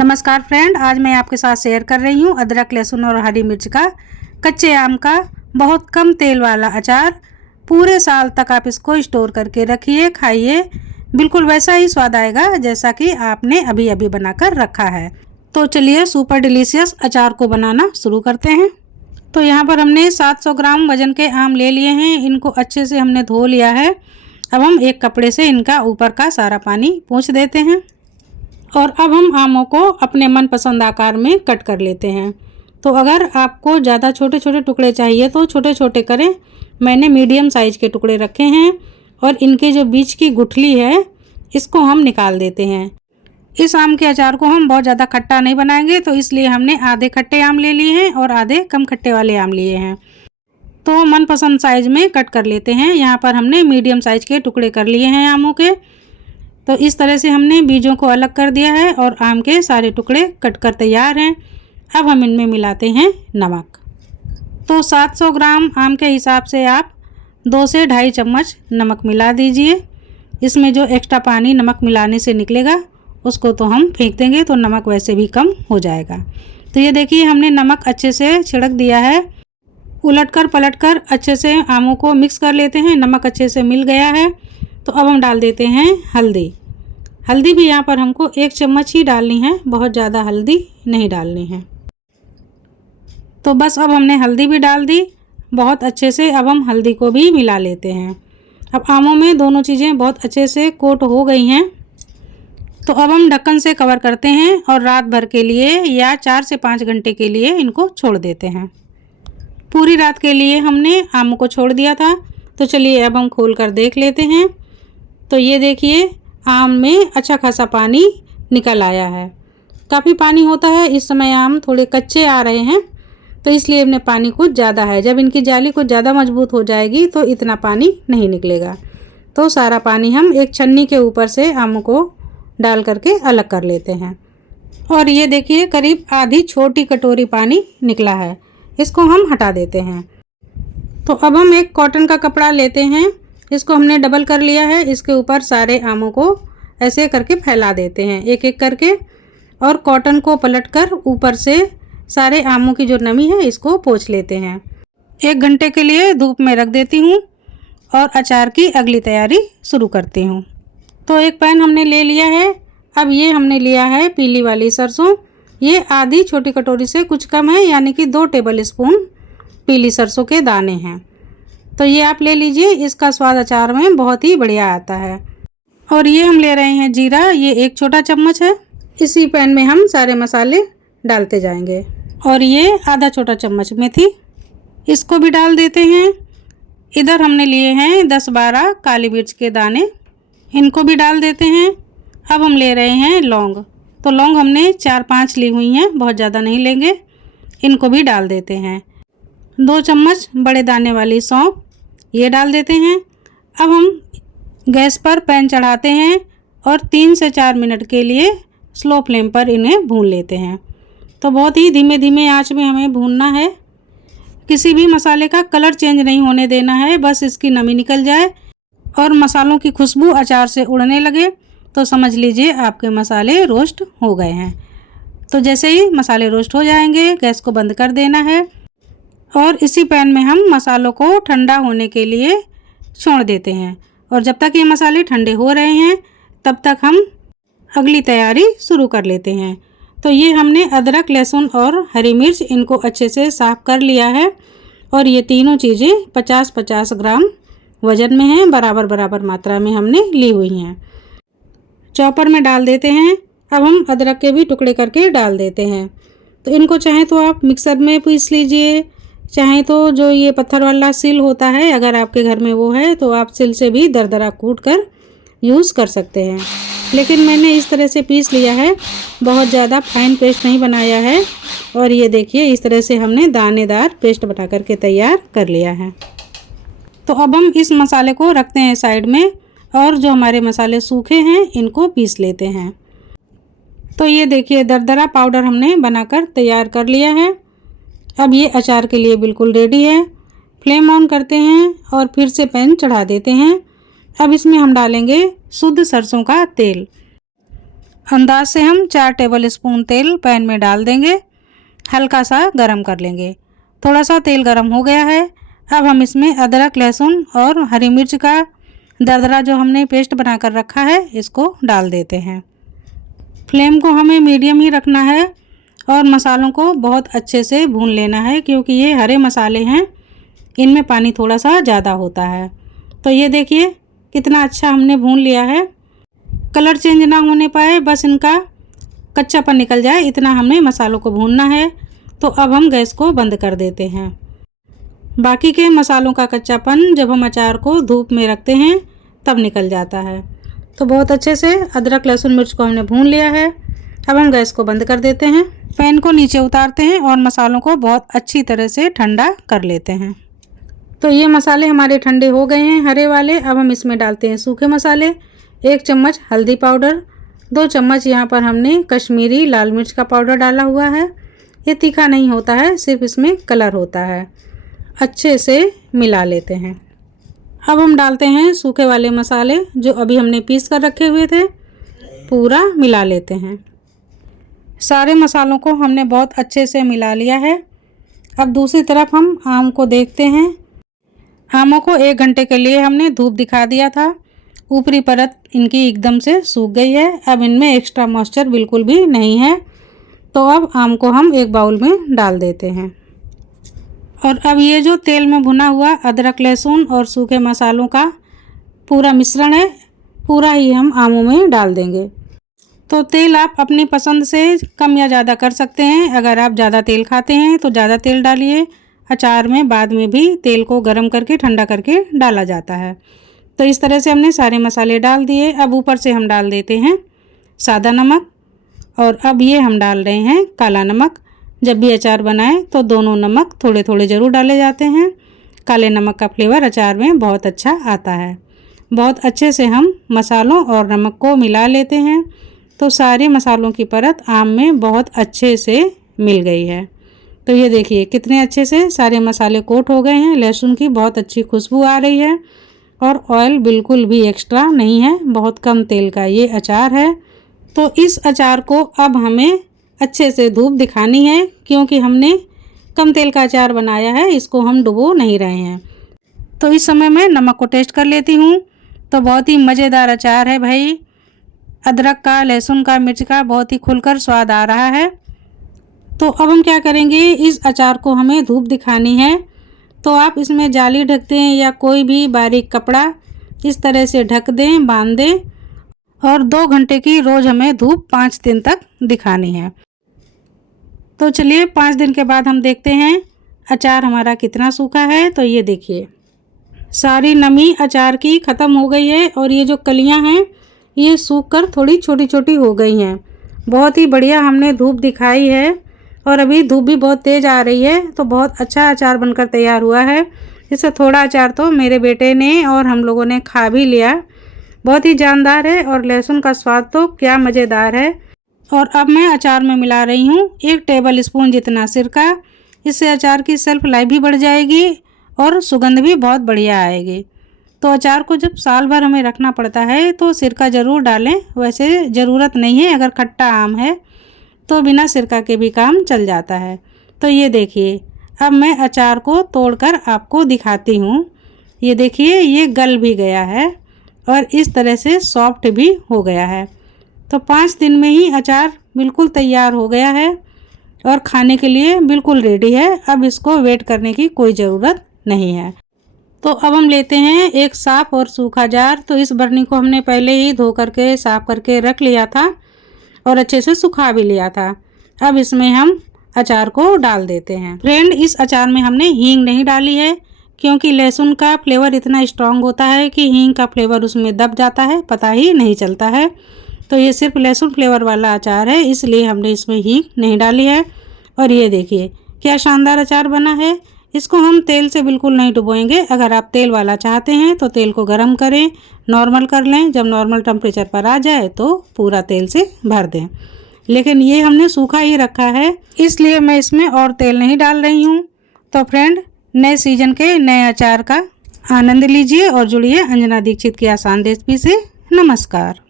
नमस्कार फ्रेंड, आज मैं आपके साथ शेयर कर रही हूँ अदरक, लहसुन और हरी मिर्च का कच्चे आम का बहुत कम तेल वाला अचार। पूरे साल तक आप इसको स्टोर करके रखिए, खाइए, बिल्कुल वैसा ही स्वाद आएगा जैसा कि आपने अभी अभी बनाकर रखा है। तो चलिए सुपर डिलीशियस अचार को बनाना शुरू करते हैं। तो यहाँ पर हमने 700 ग्राम वजन के आम ले लिए हैं। इनको अच्छे से हमने धो लिया है। अब हम एक कपड़े से इनका ऊपर का सारा पानी पोंछ देते हैं और अब हम आमों को अपने मनपसंद आकार में कट कर लेते हैं। तो अगर आपको ज़्यादा छोटे छोटे टुकड़े चाहिए तो छोटे छोटे करें। मैंने मीडियम साइज के टुकड़े रखे हैं और इनके जो बीच की गुठली है इसको हम निकाल देते हैं। इस आम के अचार को हम बहुत ज़्यादा खट्टा नहीं बनाएंगे, तो इसलिए हमने आधे खट्टे आम ले लिए हैं और आधे कम खट्टे वाले आम लिए हैं। तो मनपसंद साइज में कट कर लेते हैं। यहाँ पर हमने मीडियम साइज के टुकड़े कर लिए हैं आमों के। तो इस तरह से हमने बीजों को अलग कर दिया है और आम के सारे टुकड़े कट कर तैयार हैं। अब हम इनमें मिलाते हैं नमक। तो 700 ग्राम आम के हिसाब से आप 2 से 2.5 चम्मच नमक मिला दीजिए। इसमें जो एक्स्ट्रा पानी नमक मिलाने से निकलेगा उसको तो हम फेंक देंगे, तो नमक वैसे भी कम हो जाएगा। तो ये देखिए हमने नमक अच्छे से छिड़क दिया है। उलटकर पलटकर अच्छे से आमों को मिक्स कर लेते हैं। नमक अच्छे से मिल गया है। तो अब हम डाल देते हैं हल्दी। हल्दी भी यहाँ पर हमको 1 चम्मच ही डालनी है, बहुत ज़्यादा हल्दी नहीं डालनी है। तो बस अब हमने हल्दी भी डाल दी बहुत अच्छे से। अब हम हल्दी को भी मिला लेते हैं। अब आमों में दोनों चीज़ें बहुत अच्छे से कोट हो गई हैं। तो अब हम ढक्कन से कवर करते हैं और रात भर के लिए या 4 से 5 घंटे के लिए इनको छोड़ देते हैं। पूरी रात के लिए हमने आमों को छोड़ दिया था। तो चलिए अब हम खोल कर देख लेते हैं। तो ये देखिए आम में अच्छा खासा पानी निकल आया है। काफ़ी पानी होता है, इस समय आम थोड़े कच्चे आ रहे हैं तो इसलिए इनमें पानी कुछ ज़्यादा है। जब इनकी जाली कुछ ज़्यादा मजबूत हो जाएगी तो इतना पानी नहीं निकलेगा। तो सारा पानी हम एक छन्नी के ऊपर से आमों को डाल करके अलग कर लेते हैं। और ये देखिए करीब आधी छोटी कटोरी पानी निकला है, इसको हम हटा देते हैं। तो अब हम एक कॉटन का कपड़ा लेते हैं, इसको हमने डबल कर लिया है। इसके ऊपर सारे आमों को ऐसे करके फैला देते हैं एक एक करके, और कॉटन को पलटकर ऊपर से सारे आमों की जो नमी है इसको पोंछ लेते हैं। 1 घंटे के लिए धूप में रख देती हूँ और अचार की अगली तैयारी शुरू करती हूँ। तो एक पैन हमने ले लिया है। अब ये हमने लिया है पीली वाली सरसों। ये आधी छोटी कटोरी से कुछ कम है, यानी कि 2 टेबल स्पून पीली सरसों के दाने हैं। तो ये आप ले लीजिए, इसका स्वाद अचार में बहुत ही बढ़िया आता है। और ये हम ले रहे हैं जीरा, ये 1 छोटा चम्मच है। इसी पैन में हम सारे मसाले डालते जाएंगे। और ये आधा छोटा चम्मच मेथी, इसको भी डाल देते हैं। इधर हमने लिए हैं 10-12 काली मिर्च के दाने, इनको भी डाल देते हैं। अब हम ले रहे हैं लौंग। तो लौंग हमने 4-5 ली हुई हैं, बहुत ज़्यादा नहीं लेंगे। इनको भी डाल देते हैं। 2 चम्मच बड़े दाने वाली सौंफ, ये डाल देते हैं। अब हम गैस पर पैन चढ़ाते हैं और 3 से 4 मिनट के लिए स्लो फ्लेम पर इन्हें भून लेते हैं। तो बहुत ही धीमे धीमे आंच में हमें भूनना है। किसी भी मसाले का कलर चेंज नहीं होने देना है, बस इसकी नमी निकल जाए और मसालों की खुशबू अचार से उड़ने लगे तो समझ लीजिए आपके मसाले रोस्ट हो गए हैं। तो जैसे ही मसाले रोस्ट हो जाएंगे गैस को बंद कर देना है और इसी पैन में हम मसालों को ठंडा होने के लिए छोड़ देते हैं। और जब तक ये मसाले ठंडे हो रहे हैं तब तक हम अगली तैयारी शुरू कर लेते हैं। तो ये हमने अदरक, लहसुन और हरी मिर्च इनको अच्छे से साफ़ कर लिया है और ये तीनों चीज़ें 50-50 ग्राम वज़न में हैं, बराबर बराबर मात्रा में हमने ली हुई हैं। चॉपर में डाल देते हैं। अब हम अदरक के भी टुकड़े करके डाल देते हैं। तो इनको चाहें तो आप मिक्सर में पीस लीजिए, चाहें तो जो ये पत्थर वाला सिल होता है अगर आपके घर में वो है तो आप सिल से भी दरदरा कूट कर यूज़ कर सकते हैं। लेकिन मैंने इस तरह से पीस लिया है, बहुत ज़्यादा फाइन पेस्ट नहीं बनाया है। और ये देखिए इस तरह से हमने दानेदार पेस्ट बना करके तैयार कर लिया है। तो अब हम इस मसाले को रखते हैं साइड में और जो हमारे मसाले सूखे हैं इनको पीस लेते हैं। तो ये देखिए दरदरा पाउडर हमने बनाकर तैयार कर लिया है। अब ये अचार के लिए बिल्कुल रेडी है। फ्लेम ऑन करते हैं और फिर से पैन चढ़ा देते हैं। अब इसमें हम डालेंगे शुद्ध सरसों का तेल। अंदाज से हम 4 टेबल स्पून तेल पैन में डाल देंगे, हल्का सा गरम कर लेंगे। थोड़ा सा तेल गरम हो गया है। अब हम इसमें अदरक, लहसुन और हरी मिर्च का दरदरा जो हमने पेस्ट बना कर रखा है इसको डाल देते हैं। फ्लेम को हमें मीडियम ही रखना है और मसालों को बहुत अच्छे से भून लेना है, क्योंकि ये हरे मसाले हैं, इनमें पानी थोड़ा सा ज़्यादा होता है। तो ये देखिए कितना अच्छा हमने भून लिया है। कलर चेंज ना होने पाए, बस इनका कच्चापन निकल जाए, इतना हमने मसालों को भूनना है। तो अब हम गैस को बंद कर देते हैं। बाकी के मसालों का कच्चापन जब हम अचार को धूप में रखते हैं तब निकल जाता है। तो बहुत अच्छे से अदरक, लहसुन, मिर्च को हमने भून लिया है। अब हम गैस को बंद कर देते हैं। पैन को नीचे उतारते हैं और मसालों को बहुत अच्छी तरह से ठंडा कर लेते हैं। तो ये मसाले हमारे ठंडे हो गए हैं, हरे वाले। अब हम इसमें डालते हैं सूखे मसाले। 1 चम्मच हल्दी पाउडर, 2 चम्मच यहाँ पर हमने कश्मीरी लाल मिर्च का पाउडर डाला हुआ है। ये तीखा नहीं होता है, सिर्फ इसमें कलर होता है। अच्छे से मिला लेते हैं। अब हम डालते हैं सूखे वाले मसाले जो अभी हमने पीस कर रखे हुए थे, पूरा मिला लेते हैं। सारे मसालों को हमने बहुत अच्छे से मिला लिया है। अब दूसरी तरफ हम आम को देखते हैं। आमों को 1 घंटे के लिए हमने धूप दिखा दिया था। ऊपरी परत इनकी एकदम से सूख गई है। अब इनमें एक्स्ट्रा मॉइस्चर बिल्कुल भी नहीं है। तो अब आम को हम एक बाउल में डाल देते हैं। और अब ये जो तेल में भुना हुआ अदरक, लहसुन और सूखे मसालों का पूरा मिश्रण है, पूरा ही हम आमों में डाल देंगे। तो तेल आप अपनी पसंद से कम या ज़्यादा कर सकते हैं। अगर आप ज़्यादा तेल खाते हैं तो ज़्यादा तेल डालिए। अचार में बाद में भी तेल को गर्म करके ठंडा करके डाला जाता है। तो इस तरह से हमने सारे मसाले डाल दिए। अब ऊपर से हम डाल देते हैं सादा नमक, और अब ये हम डाल रहे हैं काला नमक। जब भी अचार बनाएं तो दोनों नमक थोड़े थोड़े ज़रूर डाले जाते हैं। काले नमक का फ्लेवर अचार में बहुत अच्छा आता है। बहुत अच्छे से हम मसालों और नमक को मिला लेते हैं। तो सारे मसालों की परत आम में बहुत अच्छे से मिल गई है। तो ये देखिए कितने अच्छे से सारे मसाले कोट हो गए हैं। लहसुन की बहुत अच्छी खुशबू आ रही है और ऑयल बिल्कुल भी एक्स्ट्रा नहीं है, बहुत कम तेल का ये अचार है। तो इस अचार को अब हमें अच्छे से धूप दिखानी है, क्योंकि हमने कम तेल का अचार बनाया है, इसको हम डुबो नहीं रहे हैं। तो इस समय मैं नमक को टेस्ट कर लेती हूँ। तो बहुत ही मज़ेदार अचार है भाई। अदरक का, लहसुन का, मिर्च का बहुत ही खुलकर स्वाद आ रहा है। तो अब हम क्या करेंगे, इस अचार को हमें धूप दिखानी है। तो आप इसमें जाली ढक दें या कोई भी बारीक कपड़ा इस तरह से ढक दें, बांध दें, और 2 घंटे की रोज़ हमें धूप 5 दिन तक दिखानी है। तो चलिए 5 दिन के बाद हम देखते हैं अचार हमारा कितना सूखा है। तो ये देखिए सारी नमी अचार की ख़त्म हो गई है और ये जो कलियां हैं ये सूख कर थोड़ी छोटी छोटी हो गई हैं। बहुत ही बढ़िया हमने धूप दिखाई है और अभी धूप भी बहुत तेज़ आ रही है। तो बहुत अच्छा अचार बनकर तैयार हुआ है। इससे थोड़ा अचार तो मेरे बेटे ने और हम लोगों ने खा भी लिया। बहुत ही जानदार है और लहसुन का स्वाद तो क्या मज़ेदार है। और अब मैं अचार में मिला रही हूँ 1 टेबल स्पून जितना सिरका। इससे अचार की सेल्फ लाइफ भी बढ़ जाएगी और सुगंध भी बहुत बढ़िया आएगी। तो अचार को जब साल भर हमें रखना पड़ता है तो सिरका ज़रूर डालें। वैसे ज़रूरत नहीं है, अगर खट्टा आम है तो बिना सिरका के भी काम चल जाता है। तो ये देखिए अब मैं अचार को तोड़कर आपको दिखाती हूँ। ये देखिए ये गल भी गया है और इस तरह से सॉफ्ट भी हो गया है। तो 5 दिन में ही अचार बिल्कुल तैयार हो गया है और खाने के लिए बिल्कुल रेडी है। अब इसको वेट करने की कोई ज़रूरत नहीं है। तो अब हम लेते हैं एक साफ़ और सूखा जार। तो इस बरनी को हमने पहले ही धो करके साफ़ करके रख लिया था और अच्छे से सुखा भी लिया था। अब इसमें हम अचार को डाल देते हैं। फ्रेंड, इस अचार में हमने हींग नहीं डाली है, क्योंकि लहसुन का फ्लेवर इतना स्ट्रांग होता है कि हींग का फ्लेवर उसमें दब जाता है, पता ही नहीं चलता है। तो ये सिर्फ लहसुन फ्लेवर वाला अचार है, इसलिए हमने इसमें हींग नहीं डाली है। और ये देखिए क्या शानदार अचार बना है। इसको हम तेल से बिल्कुल नहीं डुबोएंगे। अगर आप तेल वाला चाहते हैं तो तेल को गर्म करें, नॉर्मल कर लें। जब नॉर्मल टेम्परेचर पर आ जाए तो पूरा तेल से भर दें। लेकिन ये हमने सूखा ही रखा है, इसलिए मैं इसमें और तेल नहीं डाल रही हूँ। तो फ्रेंड, नए सीजन के नए अचार का आनंद लीजिए और जुड़िए अंजना दीक्षित की आसान रेसिपी से। नमस्कार।